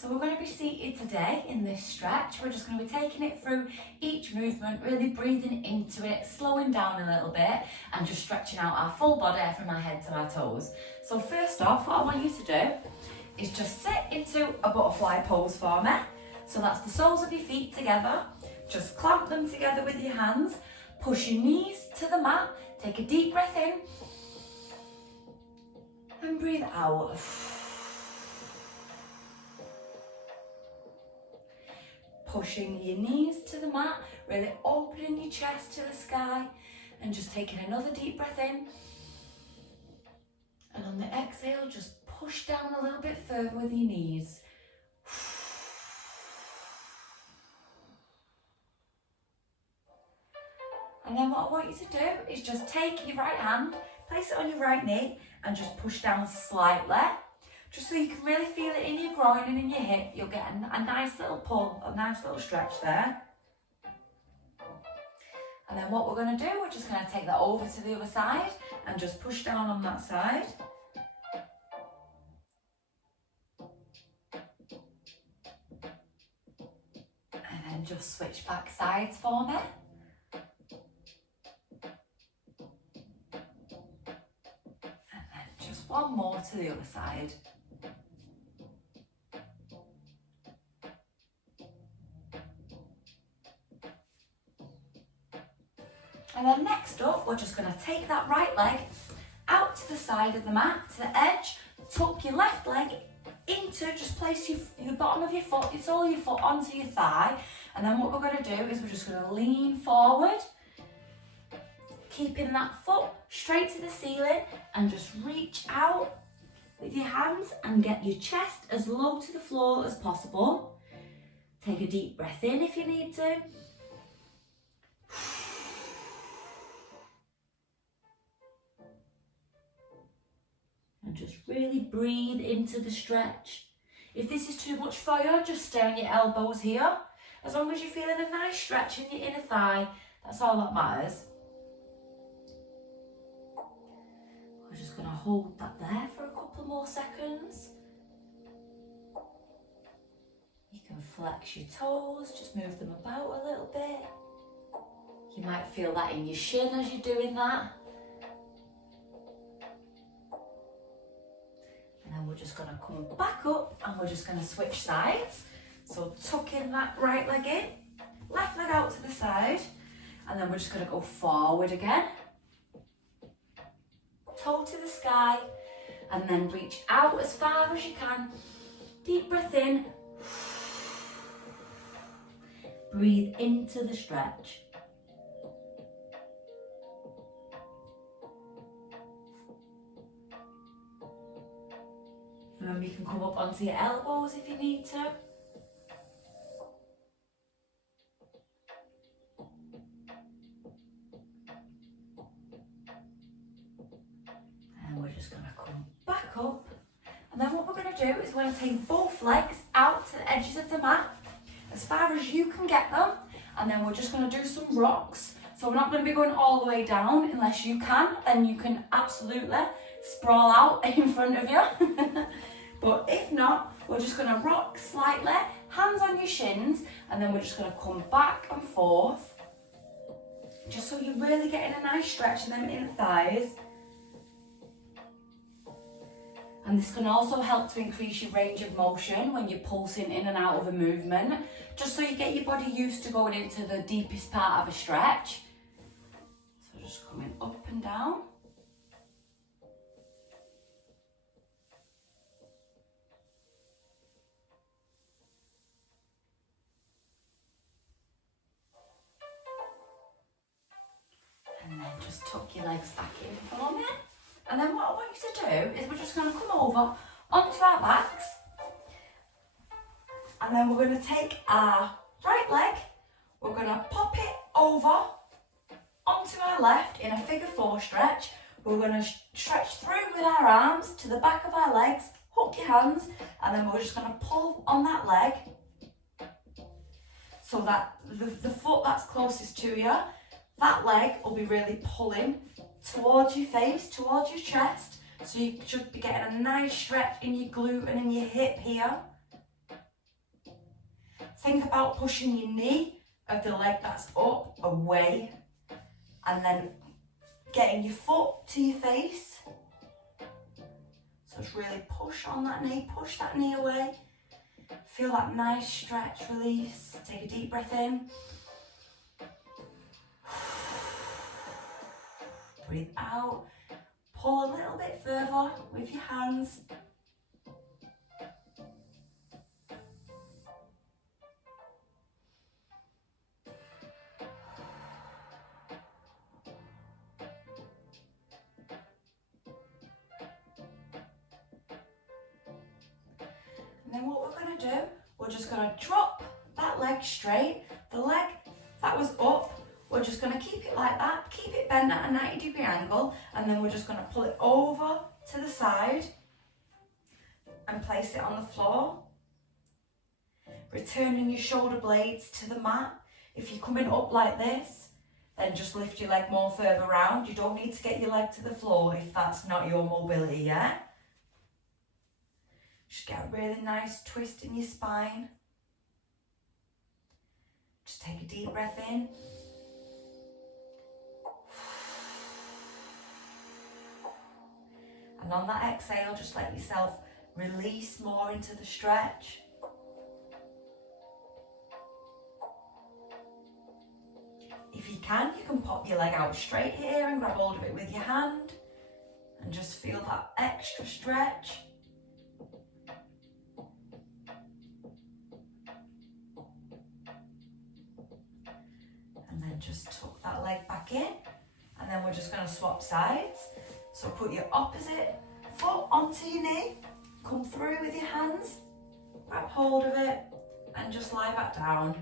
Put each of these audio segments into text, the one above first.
So we're going to be seated today in this stretch. We're just going to be taking it through each movement, really breathing into it, slowing down a little bit and just stretching out our full body from our head to our toes. So first off, what I want you to do is just sit into a butterfly pose for me. So that's the soles of your feet together. Just clamp them together with your hands. Push your knees to the mat. Take a deep breath in and breathe out. Pushing your knees to the mat, really opening your chest to the sky and just taking another deep breath in. And on the exhale, just push down a little bit further with your knees. And then what I want you to do is just take your right hand, place it on your right knee and just push down slightly. Just so you can really feel it in your groin and in your hip. You'll get a nice little pull, a nice little stretch there. And then what we're going to do, we're just going to take that over to the other side and just push down on that side. And then just switch back sides for me. And then just one more to the other side. And then next up, we're just going to take that right leg out to the side of the mat, to the edge, tuck your left leg into, just place the bottom of your foot, the sole of your foot onto your thigh. And then what we're going to do is we're just going to lean forward, keeping that foot straight to the ceiling and just reach out with your hands and get your chest as low to the floor as possible. Take a deep breath in if you need to. And just really breathe into the stretch. If this is too much for you, just stay on your elbows here. As long as you're feeling a nice stretch in your inner thigh, that's all that matters. We're just going to hold that there for a couple more seconds. You can flex your toes, just move them about a little bit. You might feel that in your shin as you're doing that. And then we're just going to come back up and we're just going to switch sides. So tucking that right leg in, left leg out to the side, and then we're just going to go forward again. Toe to the sky, and then reach out as far as you can. Deep breath in. Breathe into the stretch. Remember, you can come up onto your elbows if you need to. And we're just going to come back up. And then what we're going to do is we're going to take both legs out to the edges of the mat, as far as you can get them. And then we're just going to do some rocks. So we're not going to be going all the way down unless you can. Then you can absolutely sprawl out in front of you. But if not, we're just going to rock slightly, hands on your shins, and then we're just going to come back and forth, just so you're really getting a nice stretch in them inner thighs. And this can also help to increase your range of motion when you're pulsing in and out of a movement, just so you get your body used to going into the deepest part of a stretch. So just coming up and down. And then just tuck your legs back in for me. And then what I want you to do is we're just going to come over onto our backs. And then we're going to take our right leg, we're going to pop it over onto our left in a figure 4 stretch. We're going to stretch through with our arms to the back of our legs, hook your hands, and then we're just going to pull on that leg so that the foot that's closest to you, that leg will be really pulling towards your face, towards your chest. So you should be getting a nice stretch in your glute and in your hip here. think about pushing your knee of the leg that's up away, and then getting your foot to your face. So just really push on that knee, push that knee away. Feel that nice stretch, release. Take a deep breath in. Breathe out. Pull a little bit further with your hands. And then what we're going to do, we're just going to drop that leg straight. The leg that was up, we're just going to keep it like that, keep it bent at a 90-degree angle, and then we're just going to pull it over to the side and place it on the floor. Returning your shoulder blades to the mat. If you're coming up like this, then just lift your leg more further round. You don't need to get your leg to the floor if that's not your mobility yet. Just get a really nice twist in your spine. Just take a deep breath in. And on that exhale, just let yourself release more into the stretch. If you can pop your leg out straight here and grab hold of it with your hand and just feel that extra stretch. And then just tuck that leg back in, and then we're just going to swap sides. So put your opposite foot onto your knee, come through with your hands, grab hold of it, and just lie back down.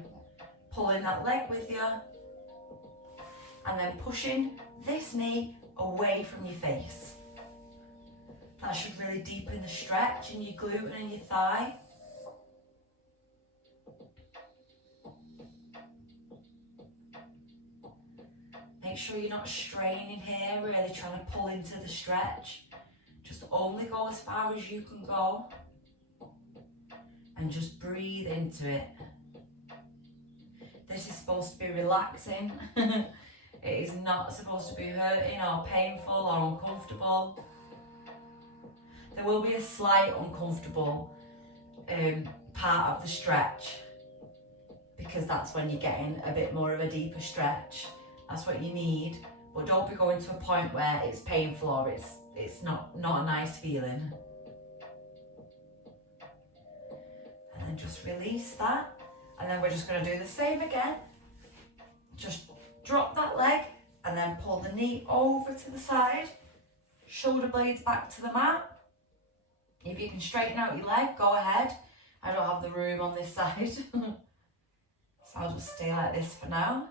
Pulling that leg with you, and then pushing this knee away from your face. That should really deepen the stretch in your glute and in your thigh. Make sure you're not straining here, really trying to pull into the stretch. Just only go as far as you can go. And just breathe into it. This is supposed to be relaxing. It is not supposed to be hurting or painful or uncomfortable. There will be a slight uncomfortable part of the stretch, because that's when you're getting a bit more of a deeper stretch. That's what you need, but don't be going to a point where it's painful or it's not a nice feeling. And then just release that, and then we're just going to do the same again. Just drop that leg and then pull the knee over to the side, shoulder blades back to the mat. If you can straighten out your leg, go ahead. I don't have the room on this side, so I'll just stay like this for now.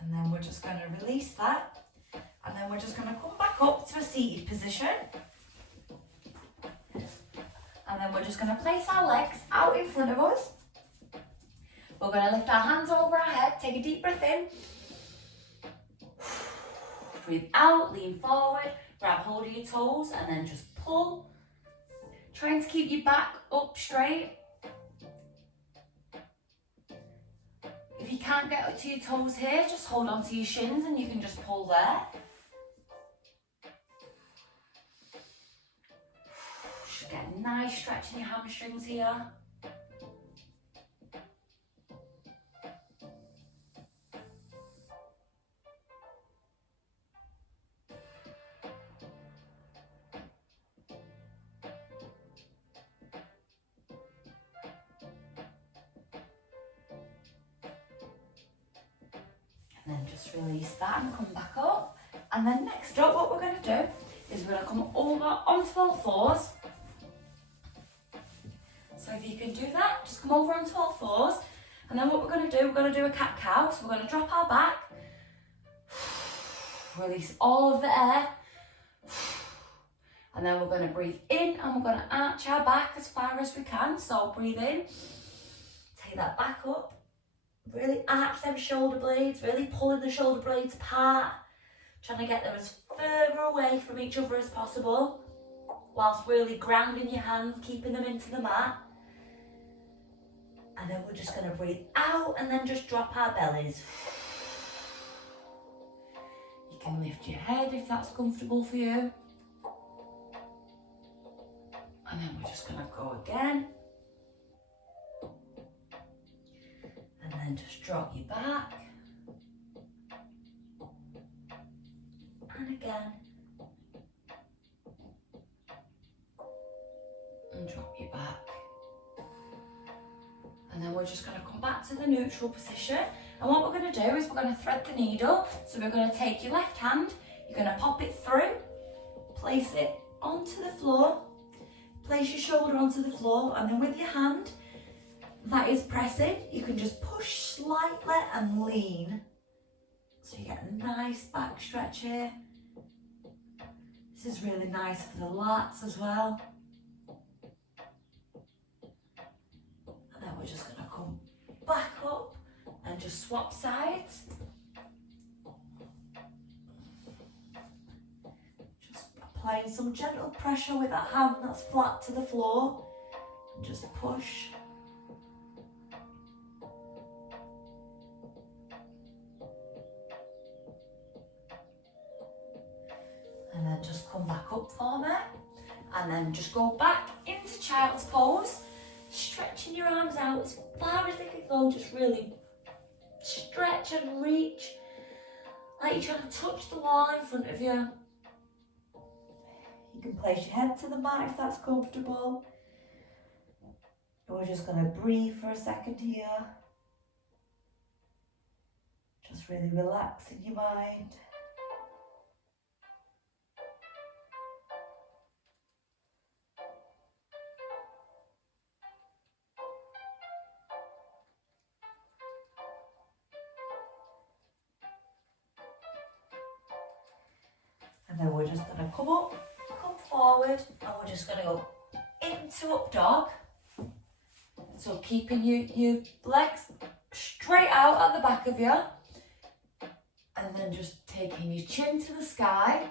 And then we're just going to release that, and then we're just going to come back up to a seated position, and then we're just going to place our legs out in front of us. We're going to lift our hands over our head, take a deep breath in, breathe out, lean forward, grab hold of your toes, and then just pull, trying to keep your back up straight. If you can't get to your toes here, just hold on to your shins and you can just pull there. Just get a nice stretch in your hamstrings here. And then just release that and come back up. And then next up, what we're going to do is we're going to come over onto all fours. So if you can do that, just come over onto all fours. And then what we're going to do a cat-cow. So we're going to drop our back. release all of the air. And then we're going to breathe in and we're going to arch our back as far as we can. So breathe in, take that back up, really arch them shoulder blades, really pulling the shoulder blades apart, trying to get them as further away from each other as possible, whilst really grounding your hands, keeping them into the mat. And then we're just going to breathe out and then just drop our bellies. You can lift your head if that's comfortable for you. And then we're just going to go again. And then just drop your back. And again. And drop your back. And then we're just going to come back to the neutral position. And what we're going to do is we're going to thread the needle. So we're going to take your left hand, you're going to pop it through, place it onto the floor, place your shoulder onto the floor, and then with your hand that is pressing, you can just push slightly and lean. So you get a nice back stretch here. This is really nice for the lats as well. And then we're just going to come back up and just swap sides. Just applying some gentle pressure with that hand that's flat to the floor. And just push. And then just come back up for me. And then just go back into child's pose. Stretching your arms out as far as they can go. Just really stretch and reach. Like you're trying to touch the wall in front of you. You can place your head to the mat if that's comfortable. And we're just going to breathe for a second here. Just really relaxing your mind. And then we're just going to come up, come forward, and we're just going to go into up dog. So keeping your legs straight out at the back of you. And then just taking your chin to the sky.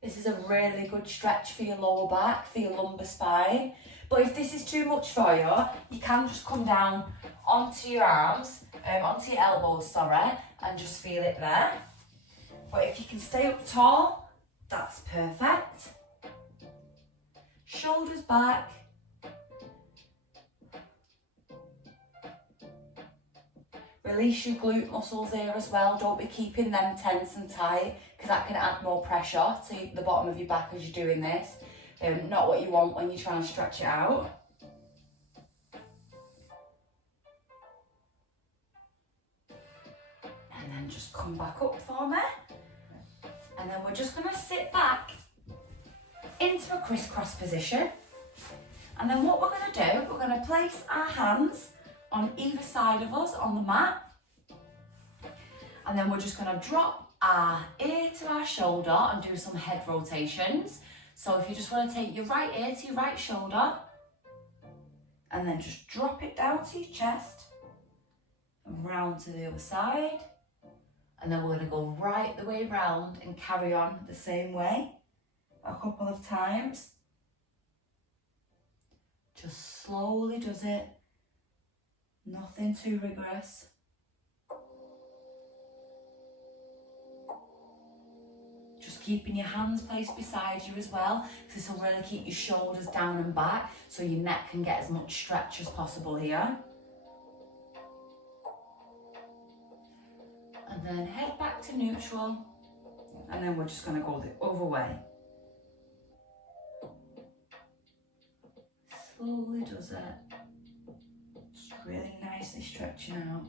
This is a really good stretch for your lower back, for your lumbar spine. But if this is too much for you, you can just come down onto your arms, onto your elbows, sorry, and just feel it there. But if you can stay up tall, that's perfect. Shoulders back. Release your glute muscles here as well. Don't be keeping them tense and tight because that can add more pressure to the bottom of your back as you're doing this. Not what you want when you're trying to stretch it out. And then just come back up for me. And then we're just going to sit back into a crisscross position. And then what we're going to do, we're going to place our hands on either side of us on the mat. And then we're just going to drop our ear to our shoulder and do some head rotations. So if you just want to take your right ear to your right shoulder and then just drop it down to your chest and round to the other side. And then we're going to go right the way round and carry on the same way a couple of times. Just slowly does it. Nothing too rigorous. Just keeping your hands placed beside you as well, because this will really keep your shoulders down and back so your neck can get as much stretch as possible here. And then head back to neutral, and then we're just going to go the other way. Slowly does it. Just really nicely stretching out.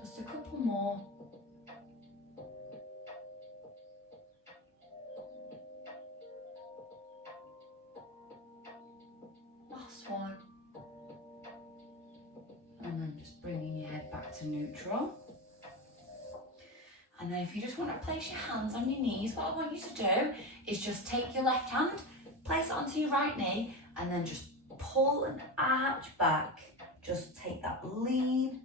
Just a couple more. neutral. And then if you just want to place your hands on your knees, what I want you to do is just take your left hand, place it onto your right knee, and then just pull and arch back. Just take that lean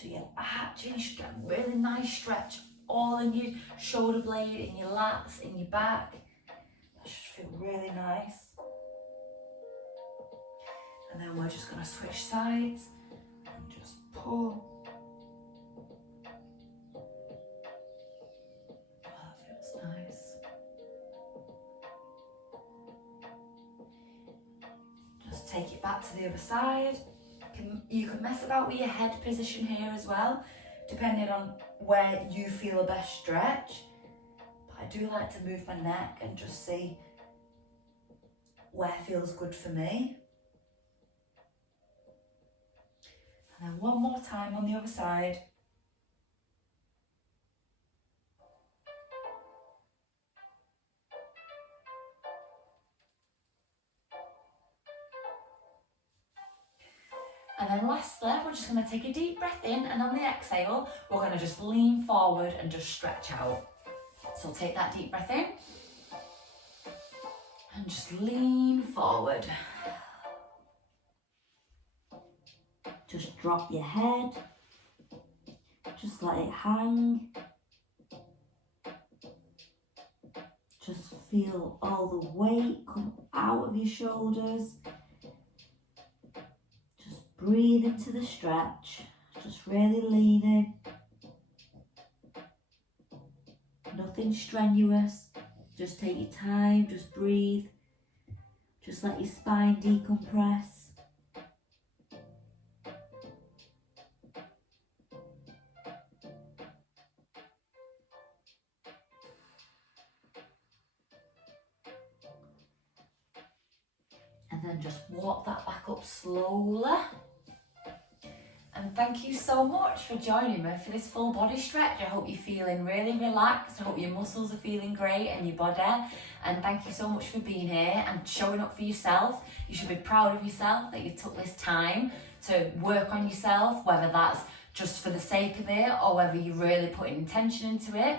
to your arch, and you should get a really nice stretch all in your shoulder blade, in your lats, in your back. That should feel really nice. And then we're just going to switch sides and just pull. Oh, that feels nice. Just take it back to the other side. You can mess about with your head position here as well, depending on where you feel a best stretch. But I do like to move my neck and just see where feels good for me. And then one more time on the other side. And then lastly, we're just going to take a deep breath in, and on the exhale, we're going to just lean forward and just stretch out. So take that deep breath in and just lean forward. Just drop your head, just let it hang. Just feel all the weight come out of your shoulders. Just breathe into the stretch, just really lean in. Nothing strenuous, just take your time, just breathe. Just let your spine decompress. And then just walk that back up slowly. And thank you so much for joining me for this full body stretch. I hope you're feeling really relaxed. I hope your muscles are feeling great and your body. And thank you so much for being here and showing up for yourself. You should be proud of yourself that you took this time to work on yourself, whether that's just for the sake of it or whether you're really putting intention into it.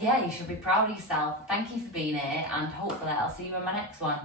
Yeah, you should be proud of yourself. Thank you for being here, and hopefully I'll see you in my next one.